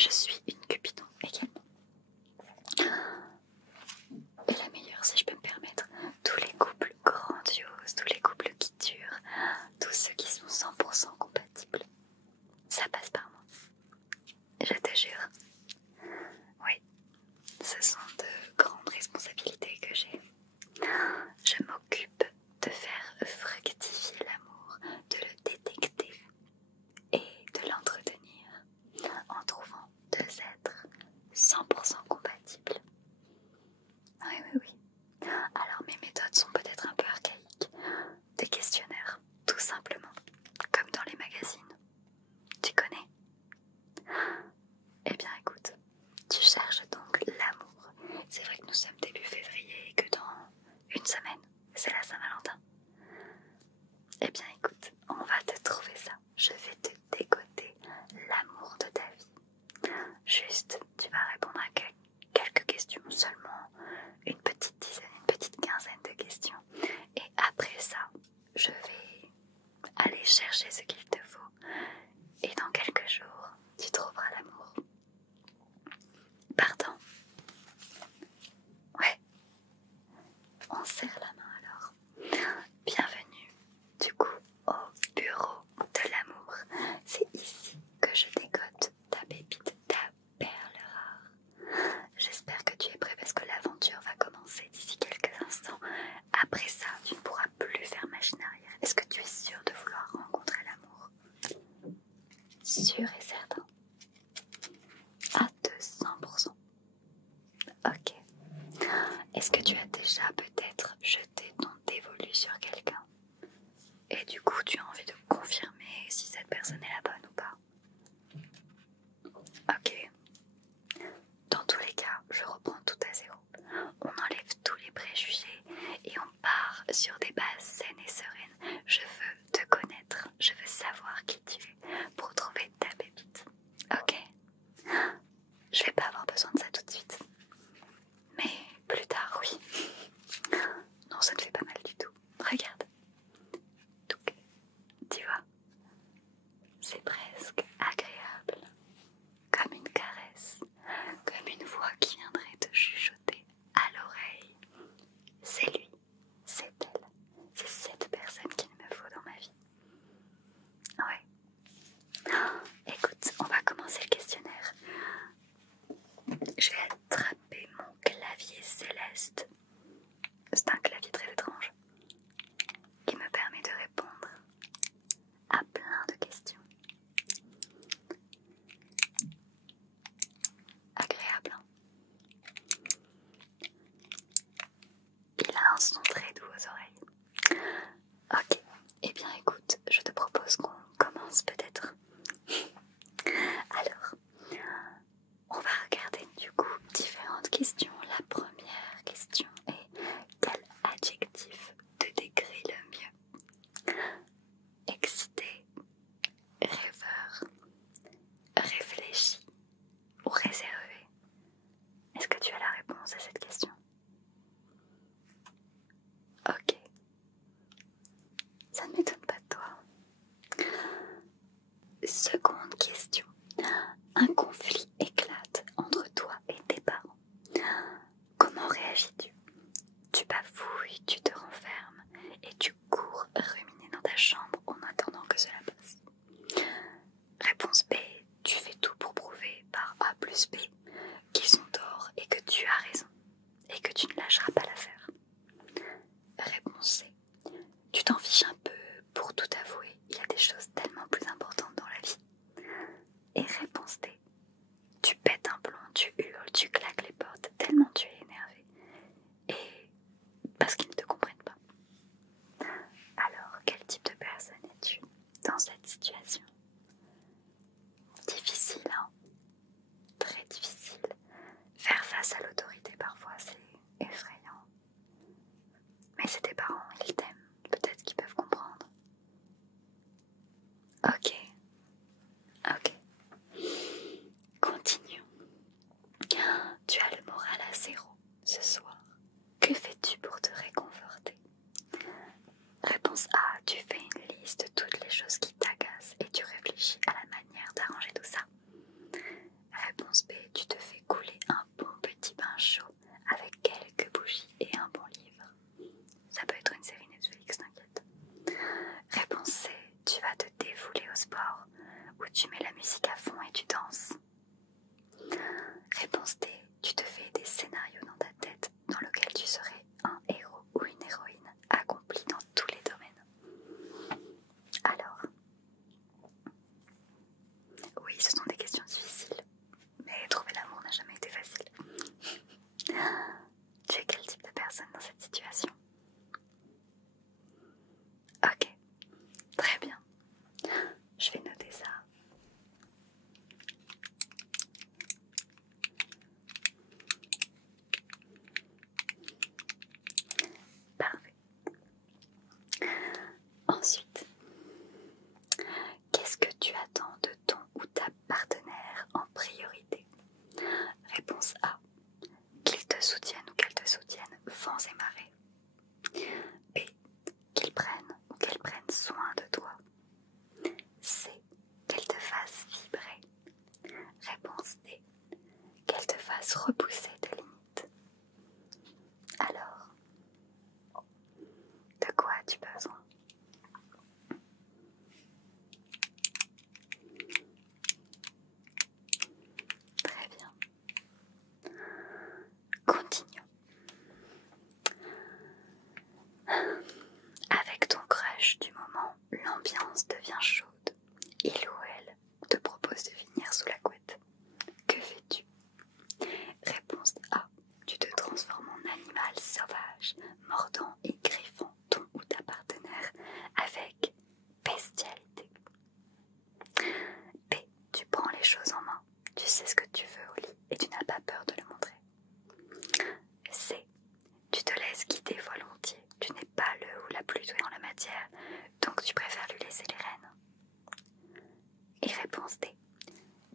je suis une Cupidon également. Et la meilleure, si je peux me permettre, tous les couples grandioses, tous les couples qui durent, tous ceux qui sont 100% compatibles, ça passe par moi. Je te jure. Oui, ce sont de grandes responsabilités que j'ai. Je m'occupe de faire fructifier l'amour, de le détecter et de l'entretenir en trouvant deux êtres 100% compatibles. Oui, oui, oui. Alors mes méthodes sont peut-être un peu archaïques. Des questionnaires, tout simplement, comme dans les magazines. Tu connais? Eh bien écoute, tu cherches donc l'amour. C'est vrai que nous sommes début février et que dans une semaine, c'est la Saint-Valentin. Eh bien écoute, on va te trouver ça. Je vais te dégoter l'amour de ta vie. Juste, tu vas répondre à quelques questions seulement, une petite dizaine, une petite quinzaine de questions. Et après ça, je vais aller chercher ce qu'il te faut. Et dans quelques jours, tu trouveras l'amour. Pardon. Ouais. On serre la main alors. Bienvenue, du coup, au bureau de l'amour. C'est ici que je dégote ta pépite, ta perle rare. J'espère que tu es prêt parce que l'aventure va commencer d'ici quelques instants. Après ça, tu ne pourras plus faire machine arrière. Est-ce que tu es sûr de vouloir rencontrer l'amour? Sûr et certain. À 200%. Ok. Est-ce que tu as déjà peut-être jeté ton dévolu sur quelqu'un? Et du coup, tu as envie de confirmer si cette personne est la bonne ou pas? Ok. Dans tous les cas, je reprends tout à zéro. On enlève tous les préjugés et on part sur des bases saines et sereines. Je veux te connaître, je veux savoir qui tu es pour trouver ta pépite. Ok? Je vais pas avoir besoin de ça tout de suite. Mais plus tard, oui. Non, ça te fait pas mal du tout. Regarde. Donc, tu vois, c'est presque agréable. Comme une caresse, comme une voix qui viendrait te chuchoter à l'oreille. C'est lui, c'est elle, c'est cette personne qu'il me faut dans ma vie. Ouais. Écoute, on va commencer le questionnaire. Je vais attraper mon clavier céleste. C'est un clavier très étrange qui me permet de répondre à plein de questions. Agréable, hein? Il a un son très doux aux oreilles. Ok, eh bien écoute, je te propose qu'on commence peut-être. Alors, on va regarder du coup différentes questions. La première question est: quel adjectif te décrit le mieux? Excité, rêveur, réfléchi ou réservé? Est-ce que tu as la réponse à cette question? Ok. Ça ne m'étonne pas de toi. Seconde question. Un conflit éclate entre toi et tes parents. Comment réagis-tu? Tu bafouilles, tu te renfermes et tu cours ruminer dans ta chambre en attendant que cela passe. Réponse B. Tu fais tout pour prouver par A plus B qu'ils sont tort et que tu as raison et que tu ne lâcheras pas l'affaire. Réponse C. Tu t'en fiches un peu pour tout avouer. Il y a des choses tellement plus importantes dans la vie. Et réponse D. Tu pètes un plomb, tu hurles, tu claques les portes tellement tu es énervé. Et parce qu'ils ne te comprennent pas. Alors, quel type de personne es-tu dans cette situation? Difficile, hein? Très difficile. se repousser de limites. Alors, de quoi as-tu besoin? Très bien. Continuons. Avec ton crush du moment, l'ambiance devient chaude. Il ou elle te propose de venir sous la couette. Que fais-tu? Réponse A. Tu te transformes en animal sauvage, mordant et griffant ton ou ta partenaire avec bestialité. B. Tu prends les choses en main. Tu sais ce que tu veux au lit et tu n'as pas peur de le montrer. C. Tu te laisses guider volontiers. Tu n'es pas le ou la plus douée en la matière, donc tu préfères lui laisser les rênes. Et réponse D.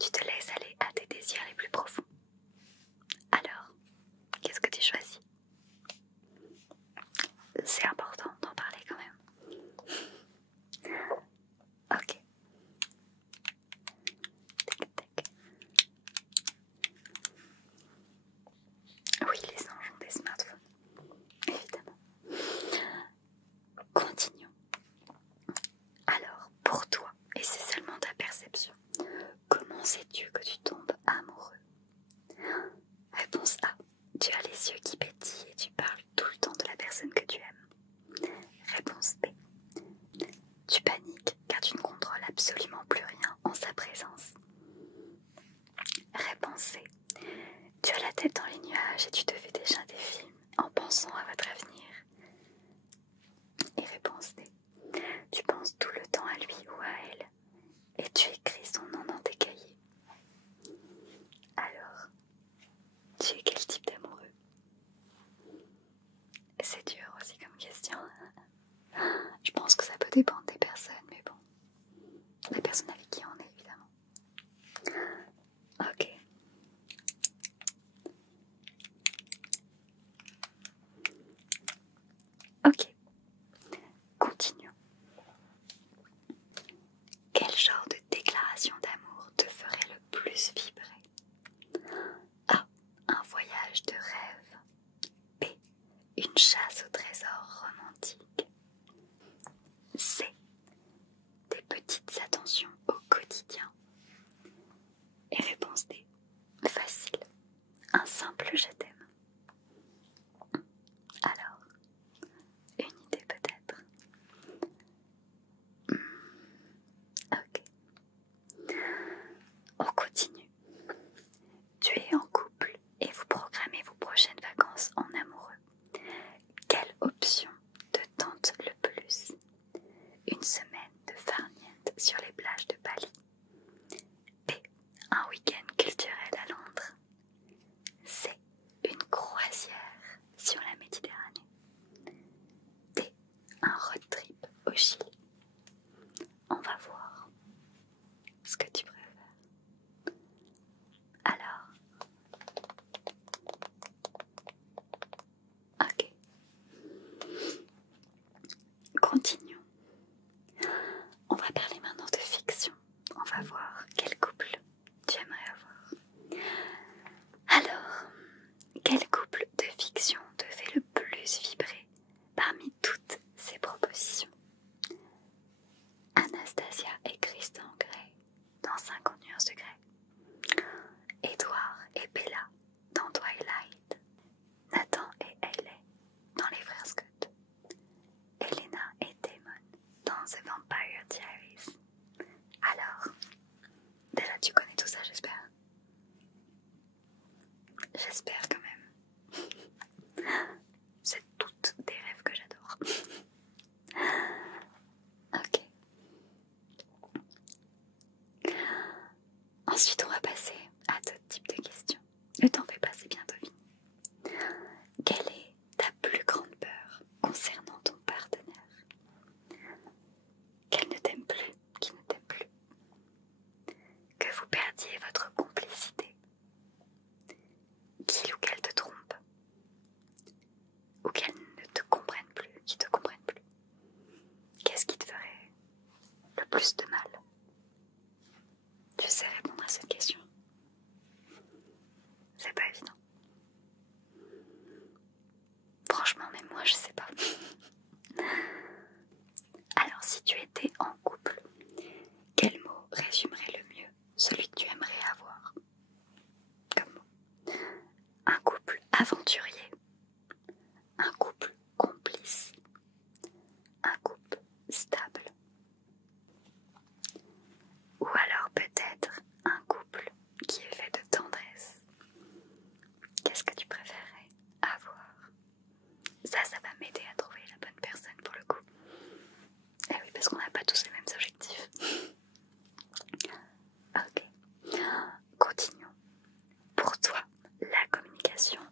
Tu te laisses aller à tes désirs les plus profonds. Alors, qu'est-ce que tu choisis? C'est important d'en parler quand même. Ok. Tac, tac.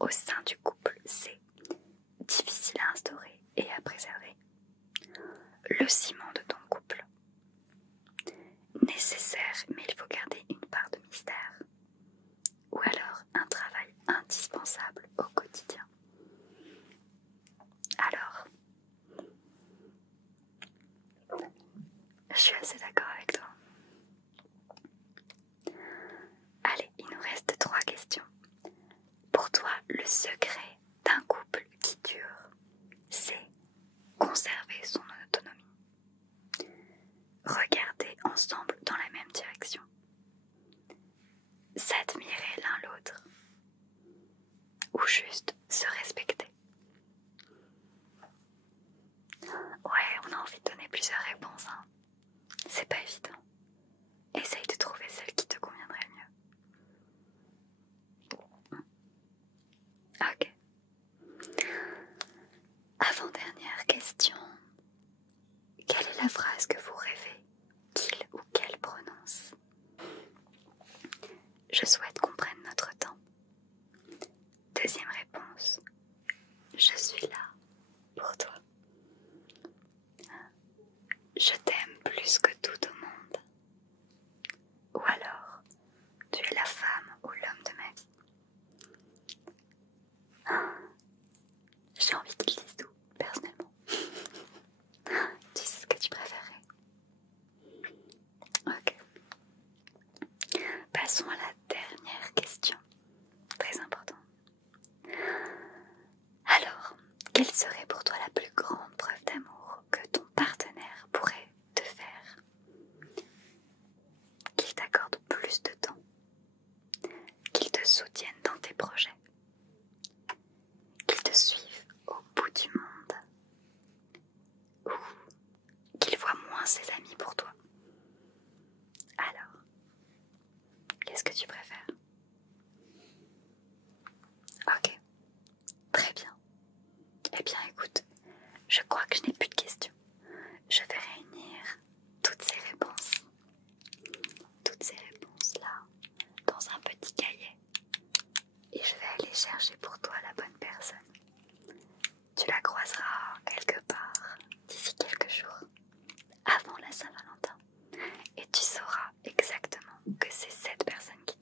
au sein du couple, c'est difficile à instaurer et à préserver. Le ciment de ton couple, nécessaire mais il faut garder une part de mystère. Ou alors un travail indispensable au quotidien. Alors, je suis assez d'accord avec toi. Allez, il nous reste 3 questions. Pour toi, le secret d'un couple qui dure, c'est conserver son autonomie. Regarder ensemble dans la même direction. S'admirer l'un l'autre. Ou juste se respecter. Ouais, on a envie de donner plusieurs réponses, hein. C'est pas évident. Essaye de trouver celle qui te conviendrait le mieux. Ok. Avant-dernière question. Quelle est la phrase que vous rêvez qu'il ou qu'elle prononce? Je souhaite qu'on prenne notre temps. Deuxième réponse. Je suis là pour toi. Je t'aime plus que tout au monde. Ou alors, tu es la femme ou l'homme de ma vie. J'ai envie qu'ils disent tout, personnellement. Tu sais ce que tu préférais. Ok. Passons à la dernière question. Très importante. Alors, quelle serait pour toi la plus grande preuve d'amour que ton partenaire pourrait te faire? Qu'il t'accorde plus de temps, qu'il te soutienne dans tes projets, qu'il te suive au bout du monde, ou qu'il voit moins ses amis pour toi. Alors, qu'est-ce que tu préfères? Ok, très bien. Eh bien écoute, je crois que je n'ai plus de questions. Je vais réunir toutes ces réponses-là dans un petit cahier et je vais aller chercher pour toi la bonne personne. Tu la croiseras quelque part d'ici quelques jours avant la Saint-Valentin et tu sauras exactement que c'est cette personne qui